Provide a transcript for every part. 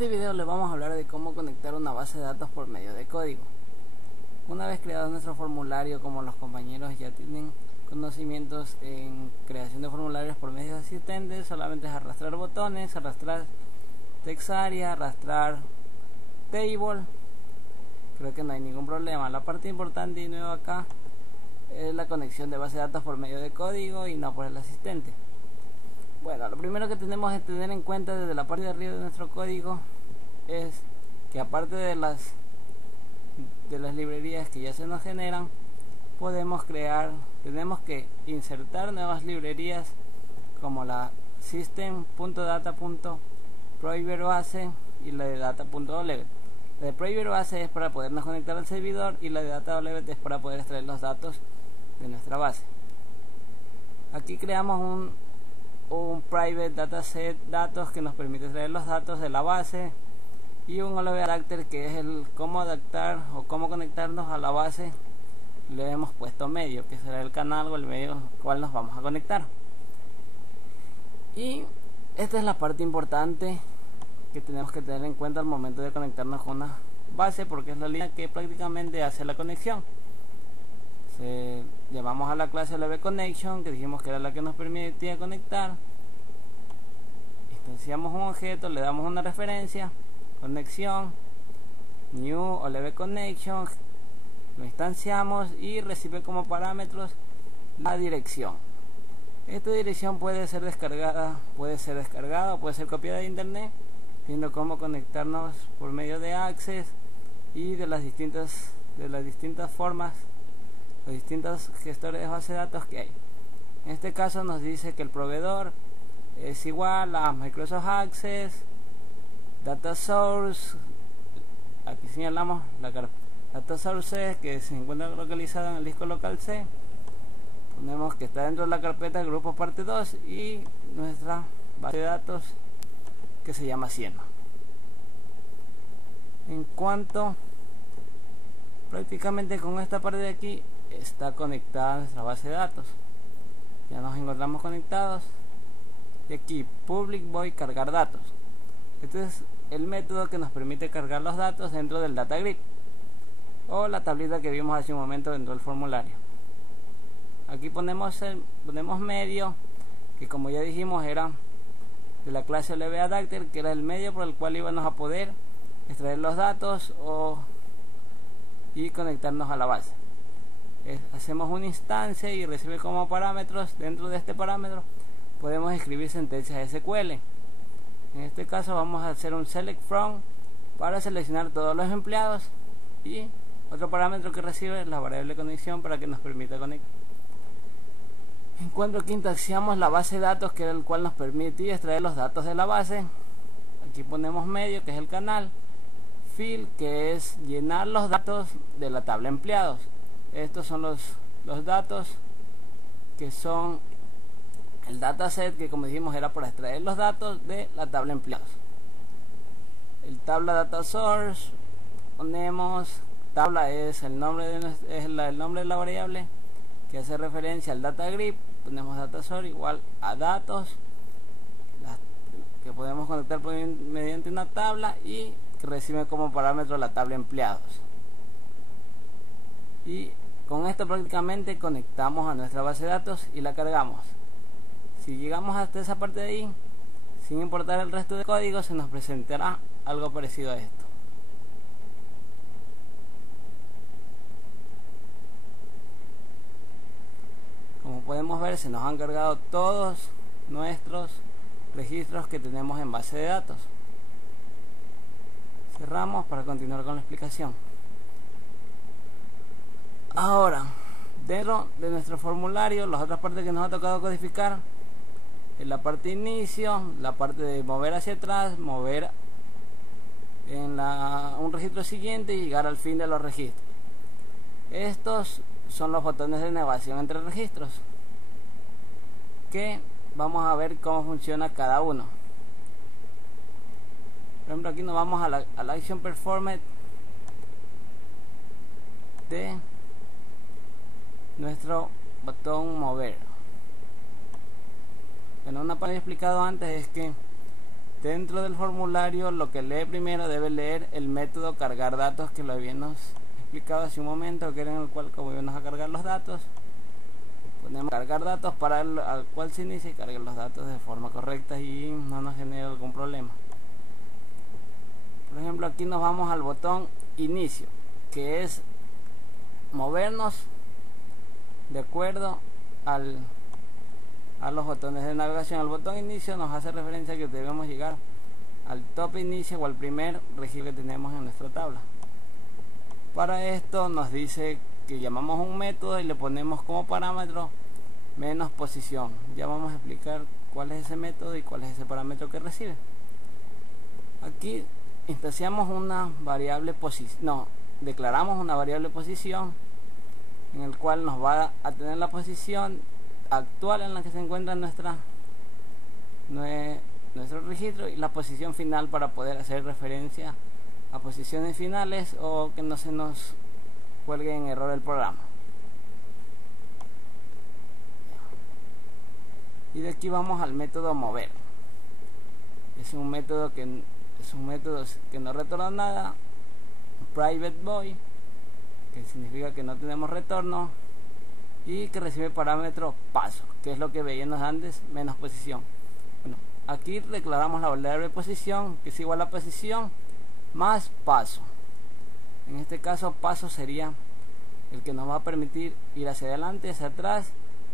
este video les vamos a hablar de cómo conectar una base de datos por medio de código. Una vez creado nuestro formulario, como los compañeros ya tienen conocimientos en creación de formularios por medio de asistentes, solamente es arrastrar botones, arrastrar text area, arrastrar table. Creo que no hay ningún problema. La parte importante y nueva acá es la conexión de base de datos por medio de código y no por el asistente. Bueno, lo primero que tenemos que tener en cuenta desde la parte de arriba de nuestro código es que aparte de las librerías que ya se nos generan, tenemos que insertar nuevas librerías como la system.data.providerbase y la de data.dlevet. La de providerbase es para podernos conectar al servidor y la de data.dlevet es para poder extraer los datos de nuestra base. Aquí creamos un private dataset datos que nos permite extraer los datos de la base, y un OLB adapter que es el cómo adaptar o cómo conectarnos a la base. Le hemos puesto medio, que será el canal o el medio al cual nos vamos a conectar. Y esta es la parte importante que tenemos que tener en cuenta al momento de conectarnos con una base, porque es la línea que prácticamente hace la conexión. Llevamos a la clase OLB connection, que dijimos que era la que nos permitía conectar. Instanciamos un objeto, le damos una referencia, conexión, new OLB connection, lo instanciamos y recibe como parámetros la dirección. Esta dirección puede ser descargada o puede ser copiada de internet, viendo cómo conectarnos por medio de Access y de las distintas formas, los distintos gestores de base de datos que hay. En este caso nos dice que el proveedor es igual a Microsoft Access, Data Source. Aquí señalamos la Data Source que se encuentra localizada en el disco local C. Ponemos que está dentro de la carpeta grupo parte 2 y nuestra base de datos que se llama Siena. En cuanto prácticamente con esta parte de aquí está conectada nuestra base de datos, ya nos encontramos conectados. Y aquí public void cargar datos. Este es el método que nos permite cargar los datos dentro del data grid o la tablita que vimos hace un momento dentro del formulario. Aquí ponemos medio, que como ya dijimos era de la clase OLB adapter, que era el medio por el cual íbamos a poder extraer los datos y conectarnos a la base. Hacemos una instancia y recibe como parámetros. Dentro de este parámetro podemos escribir sentencias SQL. En este caso vamos a hacer un select from para seleccionar todos los empleados, y otro parámetro que recibe es la variable conexión para que nos permita conectar. En cuanto que instanciamos la base de datos, que es el cual nos permite extraer los datos de la base, aquí ponemos medio, que es el canal, fill, que es llenar los datos de la tabla empleados. Estos son los datos que son el dataset, que como dijimos era para extraer los datos de la tabla empleados. El tabla data source, ponemos tabla es el nombre de la variable que hace referencia al data grid. Ponemos data source igual a datos que podemos conectar mediante una tabla y que recibe como parámetro la tabla empleados. Y con esto prácticamente conectamos a nuestra base de datos y la cargamos. Si llegamos hasta esa parte de ahí, sin importar el resto del código, se nos presentará algo parecido a esto. Como podemos ver, se nos han cargado todos nuestros registros que tenemos en base de datos. Cerramos para continuar con la explicación. Ahora, dentro de nuestro formulario, las otras partes que nos ha tocado codificar es la parte inicio, la parte de mover hacia atrás, mover en un registro siguiente y llegar al fin de los registros. Estos son los botones de navegación entre registros, que vamos a ver cómo funciona cada uno. Por ejemplo, aquí nos vamos a la action performed de nuestro botón mover. Bueno, una parte que he explicado antes es que dentro del formulario lo que lee primero debe leer el método cargar datos, que lo habíamos explicado hace un momento, que era en el cual, como íbamos a cargar los datos, ponemos cargar datos para al cual se inicia y cargue los datos de forma correcta y no nos genera algún problema. Por ejemplo, aquí nos vamos al botón inicio, que es movernos de acuerdo a los botones de navegación. El botón inicio nos hace referencia a que debemos llegar al top inicio o al primer registro que tenemos en nuestra tabla. Para esto nos dice que llamamos un método y le ponemos como parámetro menos posición. Ya vamos a explicar cuál es ese método y cuál es ese parámetro que recibe. Aquí instanciamos una variable posición, declaramos una variable posición en el cual nos va a tener la posición actual en la que se encuentra nuestro registro y la posición final para poder hacer referencia a posiciones finales o que no se nos cuelgue en error el programa. Y de aquí vamos al método mover. Es un método que no retorna nada. Private void, que significa que no tenemos retorno, y que recibe parámetro paso, que es lo que veíamos antes, menos posición. Bueno, aquí declaramos la variable posición, que es igual a posición más paso. En este caso, paso sería el que nos va a permitir ir hacia adelante, hacia atrás,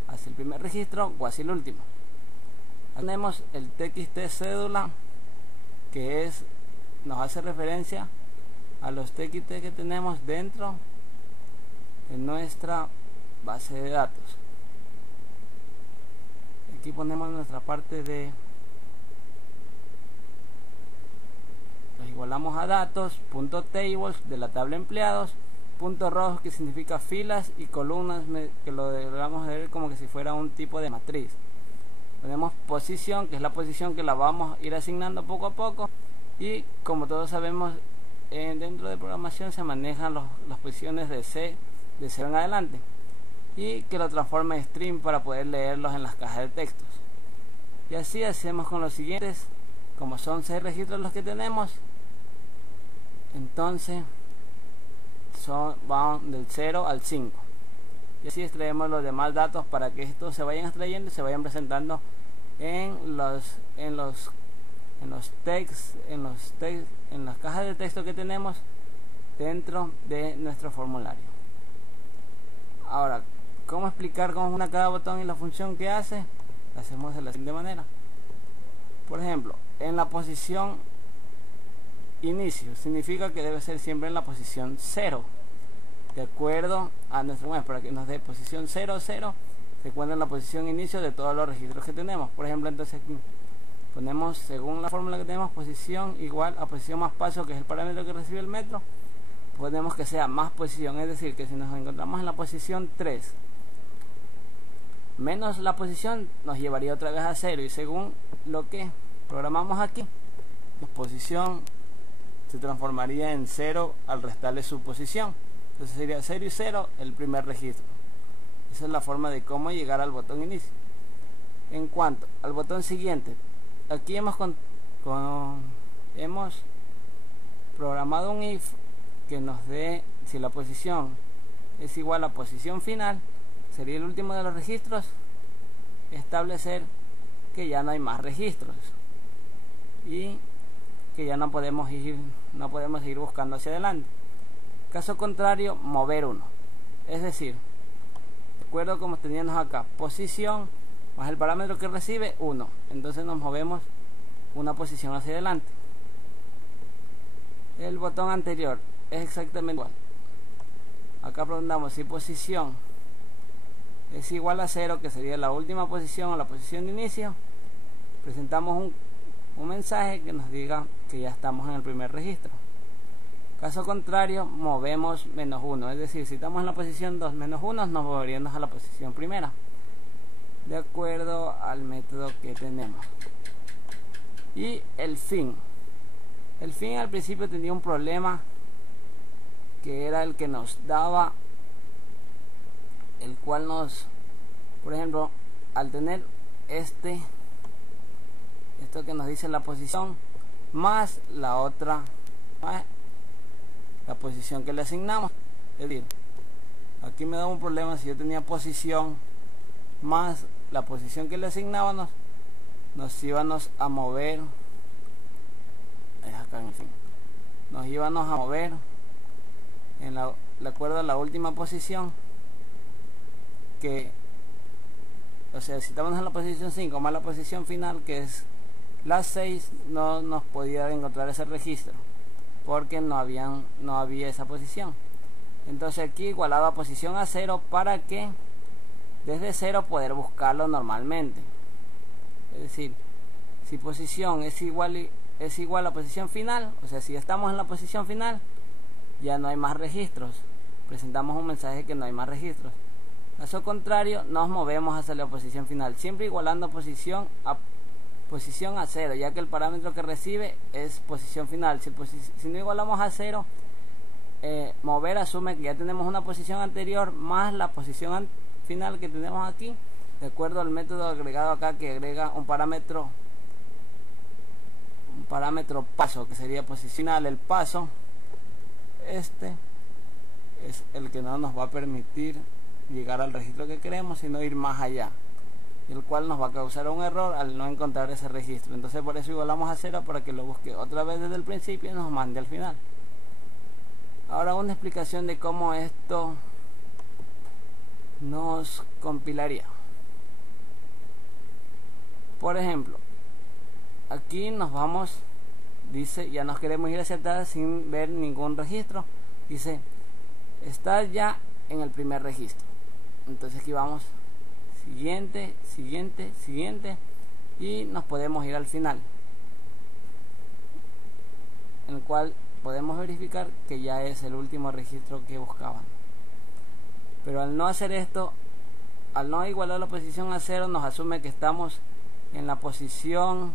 hacia el primer registro o hacia el último. Aquí tenemos el txt cédula, que nos hace referencia a los txt que tenemos dentro de nuestra base de datos. Aquí ponemos nuestra parte de, los igualamos a datos, punto tables de la tabla empleados, punto rows, que significa filas, y columnas, que lo debemos ver como que si fuera un tipo de matriz. Ponemos posición, que es la posición que la vamos a ir asignando poco a poco, y como todos sabemos, dentro de programación se manejan las posiciones de C en adelante, y que lo transforma en string para poder leerlos en las cajas de textos. Y así hacemos con los siguientes. Como son 6 registros los que tenemos, entonces van del 0 al 5, y así extraemos los demás datos para que estos se vayan extrayendo y se vayan presentando en las cajas de texto que tenemos dentro de nuestro formulario. Ahora, ¿cómo explicar cómo funciona cada botón y la función que hace? Lo hacemos de la siguiente manera. Por ejemplo, en la posición inicio significa que debe ser siempre en la posición 0, de acuerdo a nuestro web, para que nos dé posición 0, 0, se encuentra en la posición inicio de todos los registros que tenemos. Por ejemplo, entonces aquí ponemos, según la fórmula que tenemos, posición igual a posición más paso, que es el parámetro que recibe el metro. Ponemos que sea más posición, es decir, que si nos encontramos en la posición 3 menos la posición, nos llevaría otra vez a 0, y según lo que programamos aquí, la posición se transformaría en 0 al restarle su posición. Entonces sería 0 y 0 el primer registro. Esa es la forma de cómo llegar al botón inicio. En cuanto al botón siguiente, aquí hemos programado un if que nos dé, si la posición es igual a posición final, sería el último de los registros, establecer que ya no hay más registros y que ya no podemos seguir buscando hacia adelante. Caso contrario, mover 1, es decir, de acuerdo como teníamos acá, posición más el parámetro que recibe 1, entonces nos movemos una posición hacia adelante. El botón anterior es exactamente igual. Acá preguntamos si posición es igual a 0, que sería la última posición o la posición de inicio. Presentamos un mensaje que nos diga que ya estamos en el primer registro. Caso contrario, movemos menos 1, es decir, si estamos en la posición 2 menos 1, nos moveríamos a la posición primera, de acuerdo al método que tenemos. Y el fin al principio tenía un problema, que era el que nos daba, el cual por ejemplo, al tener esto que nos dice la posición más la otra, más la posición que le asignamos. Es decir, aquí me da un problema si yo tenía posición más la posición que le asignábamos, nos íbamos a mover, es acá en fin, nos íbamos a mover de acuerdo a la última posición, que, o sea, si estamos en la posición 5 más la posición final que es la 6, no nos podía encontrar ese registro porque no había esa posición. Entonces aquí igualado a posición a 0 para que desde 0 poder buscarlo normalmente. Es decir, si posición es igual a posición final, o sea, si estamos en la posición final, ya no hay más registros. Presentamos un mensaje que no hay más registros. Caso contrario, nos movemos hacia la posición final, siempre igualando posición a 0, ya que el parámetro que recibe es posición final. Si no igualamos a 0, mover asume que ya tenemos una posición anterior más la posición final que tenemos aquí, de acuerdo al método agregado acá, que agrega un parámetro paso, que sería posicional. El paso, este es el que no nos va a permitir llegar al registro que queremos, sino ir más allá, el cual nos va a causar un error al no encontrar ese registro. Entonces por eso igualamos a 0 para que lo busque otra vez desde el principio y nos mande al final. Ahora una explicación de cómo esto nos compilaría. Por ejemplo, aquí nos vamos, dice, ya nos queremos ir hacia atrás sin ver ningún registro. Dice, está ya en el primer registro. Entonces aquí vamos, siguiente, siguiente, siguiente, y nos podemos ir al final, en el cual podemos verificar que ya es el último registro que buscaban. Pero al no hacer esto, al no igualar la posición a 0, nos asume que estamos en la posición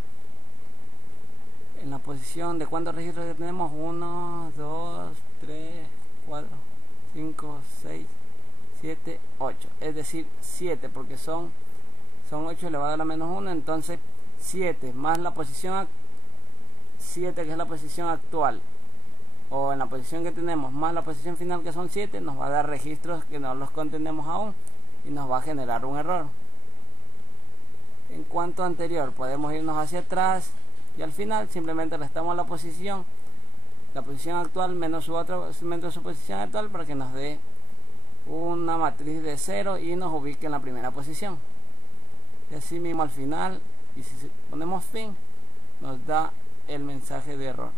de cuántos registros que tenemos: 1, 2, 3, 4, 5, 6, 7, 8, es decir 7, porque son 8 elevado a la menos 1. Entonces 7 más la posición 7, que es la posición actual, o en la posición que tenemos, más la posición final, que son 7, nos va a dar registros que no los contenemos aún y nos va a generar un error. En cuanto anterior, podemos irnos hacia atrás y al final simplemente restamos la posición actual menos su posición actual, para que nos dé una matriz de 0 y nos ubique en la primera posición. Y así mismo al final, y si ponemos fin, nos da el mensaje de error.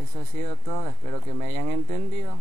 Eso ha sido todo, espero que me hayan entendido.